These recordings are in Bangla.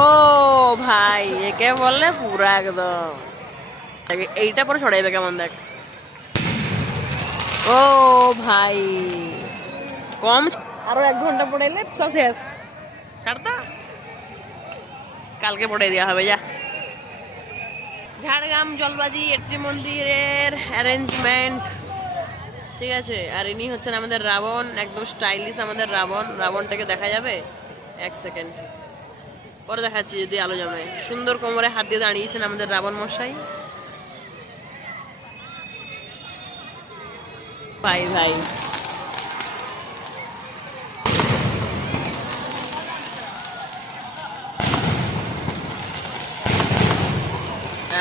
ও ভাই, একে বললে পুরা একদম এইটা পরে ছড়াইবে কেমন দেখ। ও ভাই, কম আরো 1 ঘন্টা পড়াইলে সব শেষ। ছাড়তা, কালকে পড়াই দেওয়া হবে। যা, ঝাড়গ্রাম জলবাজি এট্রি মন্দিরের অ্যারেঞ্জমেন্ট ঠিক আছে। আর ইনি হচ্ছেন আমাদের রাবণ, একদম স্টাইলিশ আমাদের রাবণ। রাবণটাকে দেখা যাবে 1 সেকেন্ড পরে দেখাচ্ছি যদি আলো জমে। সুন্দর কোমরে হাত দিয়ে দাঁড়িয়েছেন আমাদের রাবণ মশাই। ভাই ভাই,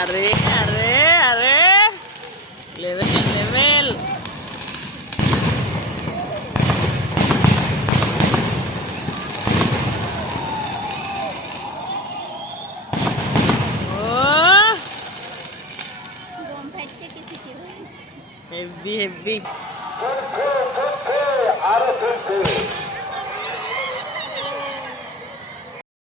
আরে আরে আরে, লেভেল লেভেল। ও হেভি হেভি।